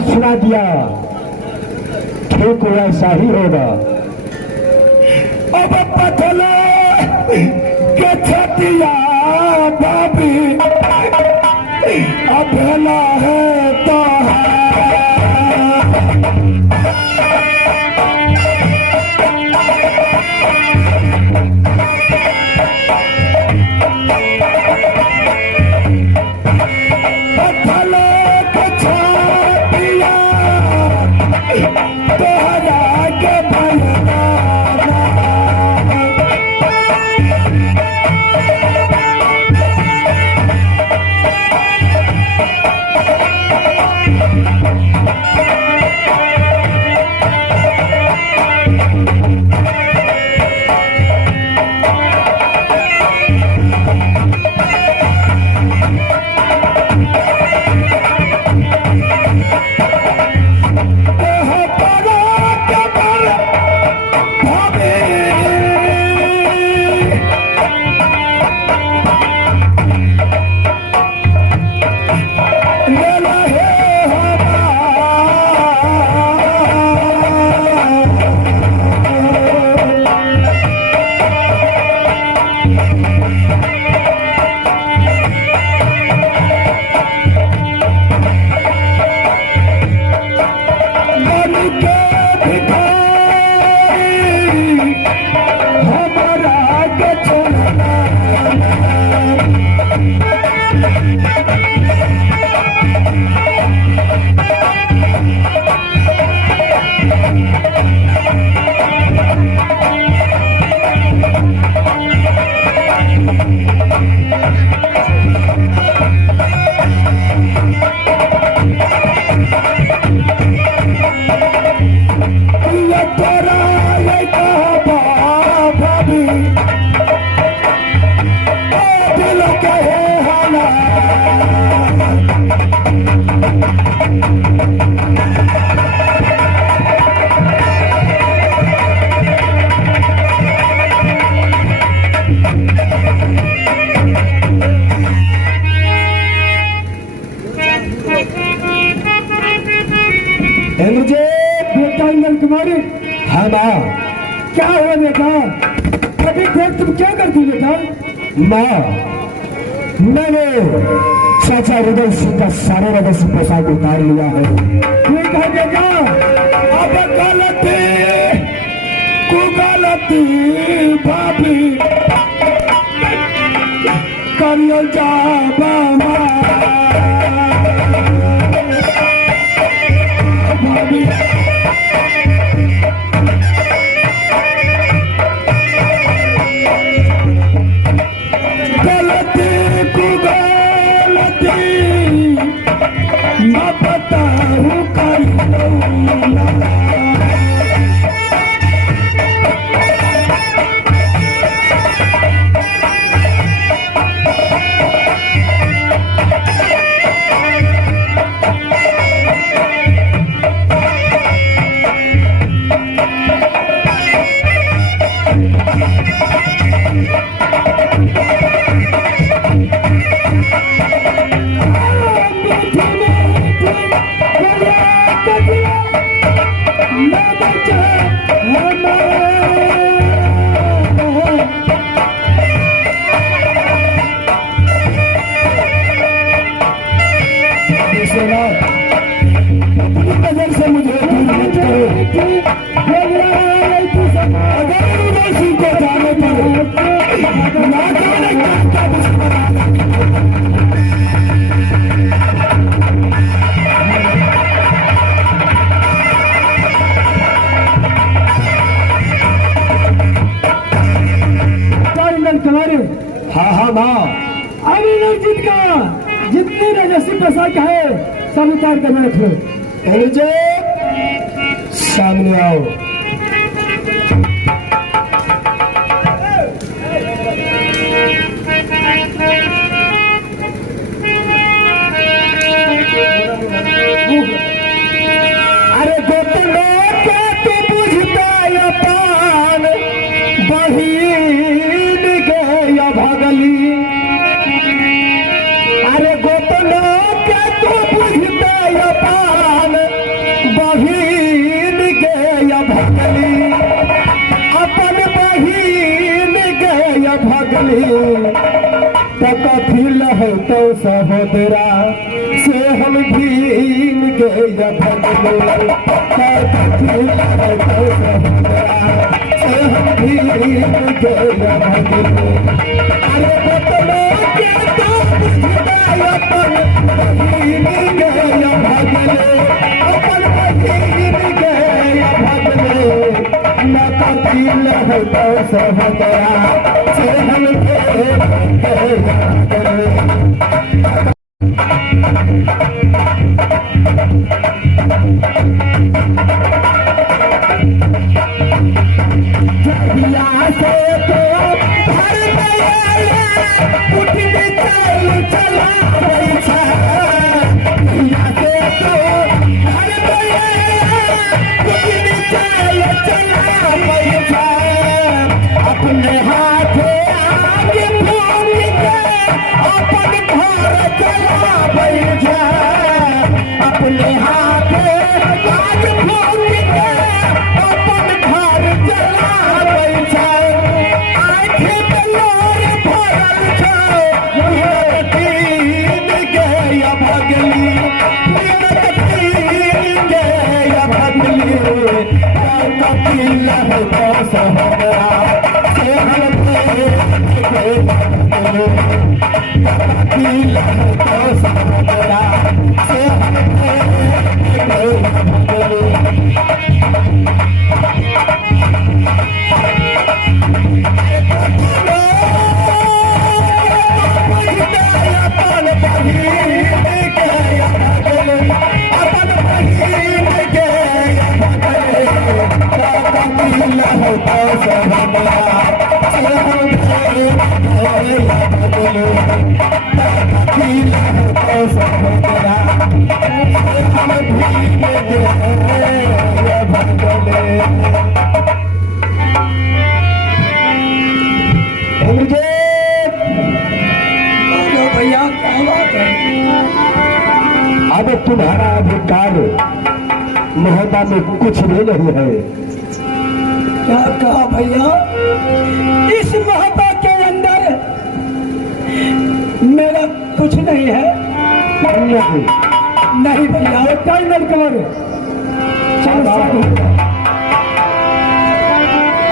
सुना दिया, ठीक वैसा ही होगा। अब पथलो के छतिया भाभी अब भेला है तो कुमारी। हाँ माँ, क्या हुआ बेटा? अभी देख तुम क्या करती बेटा? माँ, मैंने चाचा रुदल सिंह का सारे रगत से पोशाक उतार लिया है। ठीक है बेटा, अब गलती कुगलती भाभी करियो जाबा भाभी मैं पता हूँ कर नजर से मुझे दूर मत करो। अगर उसी को जाने पर ना जाने क्या दुश्मन हाँ हाँ माँ, अभी नजदीक का जितनी रजसी पोशाक है सब उतार कर रख लो। सामने आओ। अरे गोतलो क्या तू बुझता या पान बहीन गया भगली। अरे गोतलो क्या तू बुझता या पान भगली अपन बहिन गया भगली तो कथी लहतो सहोदरा से हम भीन गया भगली कथी लहतो सहोदरा से हम भीन गया भगली अरे बतलो के तो अपन बहिन गया भगली अपन बहिन गया भगली न कथी लहतो सहोदरा से हम भीन गया से तो घर उठने चल चला बैठा से तो घर उठने चल चला बैठा अपने हाथे आगे फोन के अपन घर चला बैठा अपने हाथे आगे फोन के अपन घर चला बैठा अब तुम्हारा अधिकार मोहब्बत में कुछ भी नहीं है। क्या कहा भैया? इस मोहब्बत के अंदर मेरा कुछ नहीं है। नहीं नहीं भैया, टाइम करो। चलो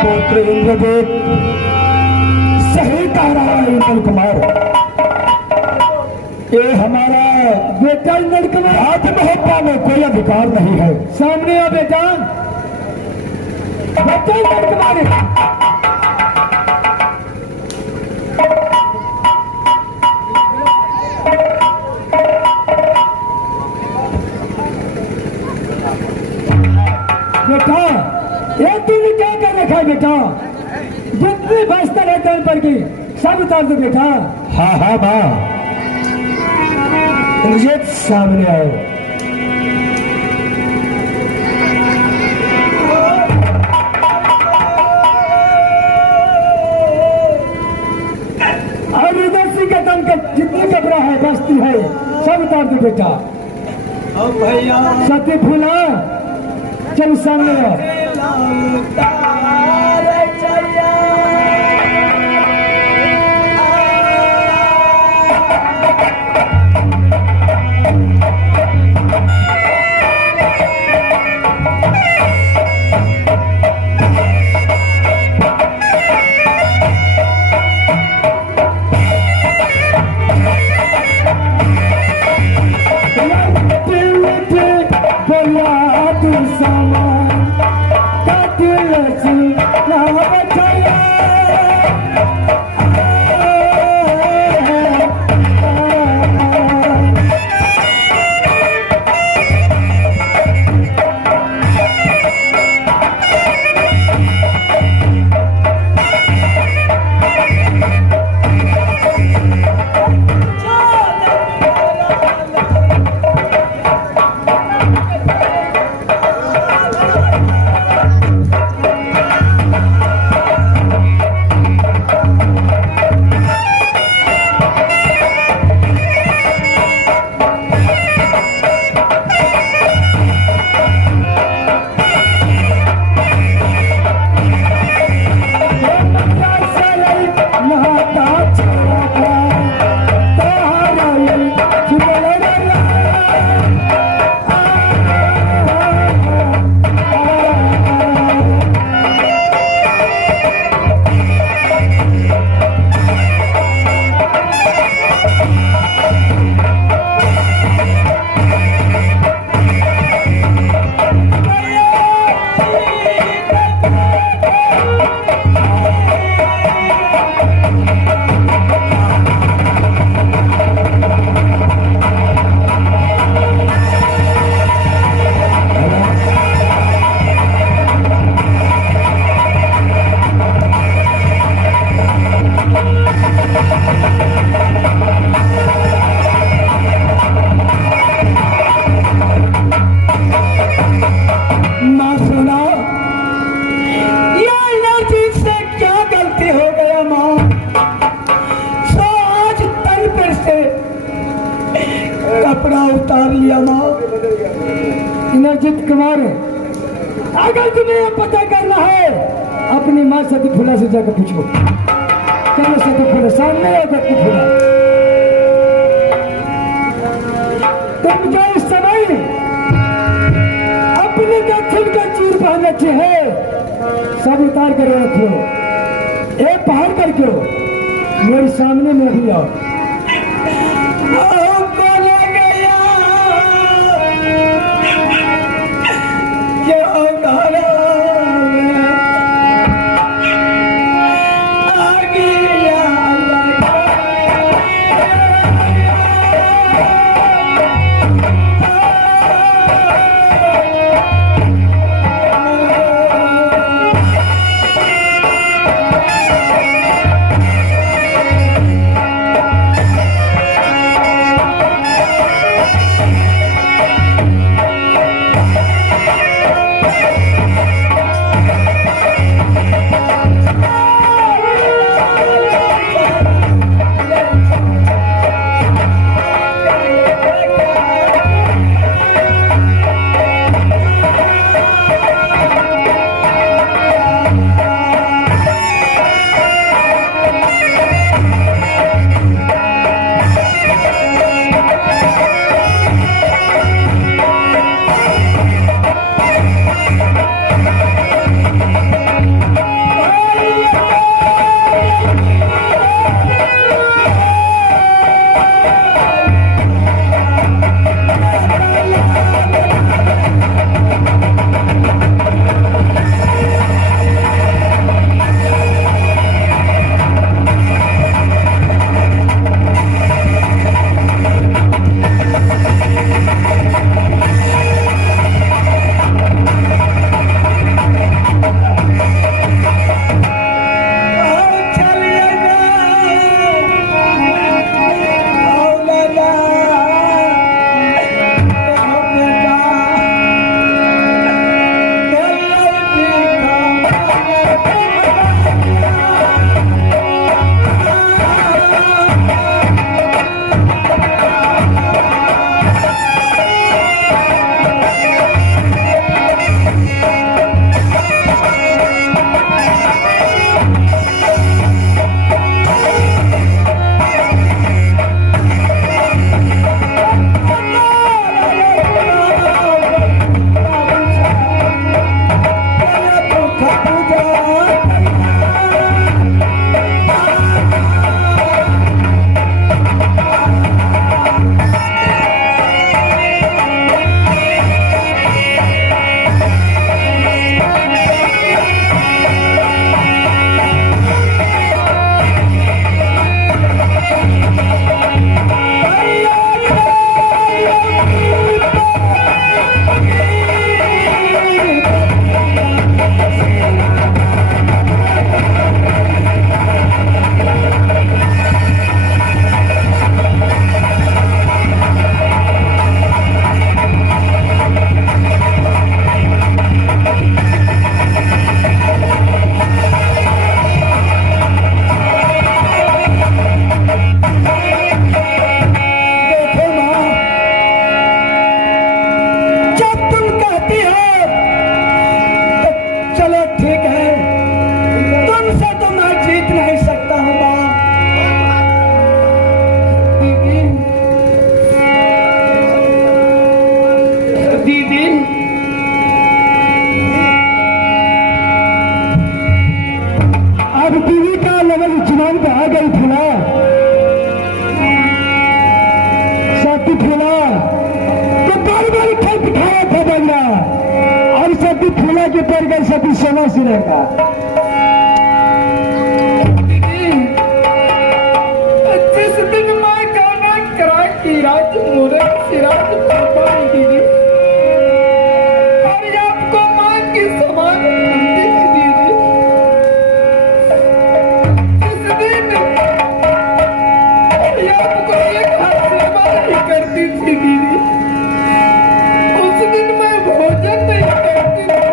पुत्र इंद्रदेव सही कह रहा है इंद्र कुमार। ये हमारा बेटा इंद्र कुमार हाथ मोहब्बत में कोई अधिकार नहीं है। सामने आ बेटा, बेटा इंद्र कुमार। बेटा ये तूने क्या कर रखा है बेटा? जितनी बस्ता रहता है पर की सब उतार दो बेटा। हाँ हाँ माँ, मुझे सामने आओ। और इधर से कदम का जितने कपड़ा है बस्ती है सब उतार दो बेटा। अब भैया सती फूला चल सामने आओ। Let's इंद्रजीत कुमार, अगर तुम्हें यह पता करना है अपनी माँ सती फूला से जाकर पूछो। चलो सती फूला सामने है, सती फूला तुम जो इस समय अपने दक्षिण का चीर पहन रखे हैं सब उतार कर रखो, एक पहाड़ करके मेरे सामने में भी आओ। रहेगा। जिस दिन मैं गाना करा की रात मोरे सिराज दीदी और आपको माँ की समान दीदी, जिस दिन आपको एक हाथ से बात करती थी दीदी, उस दिन मैं भोजन नहीं करती थी।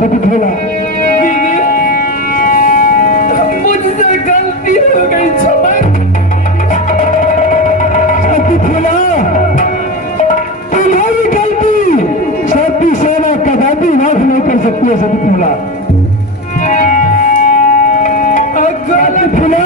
सती फूला, दीदी मुझसे गलती हो गई, क्षमा सती फूला, तुम्हारी गलती सती सेना कदापि माफ नहीं कर सकती है। सती फूला, गलती फूला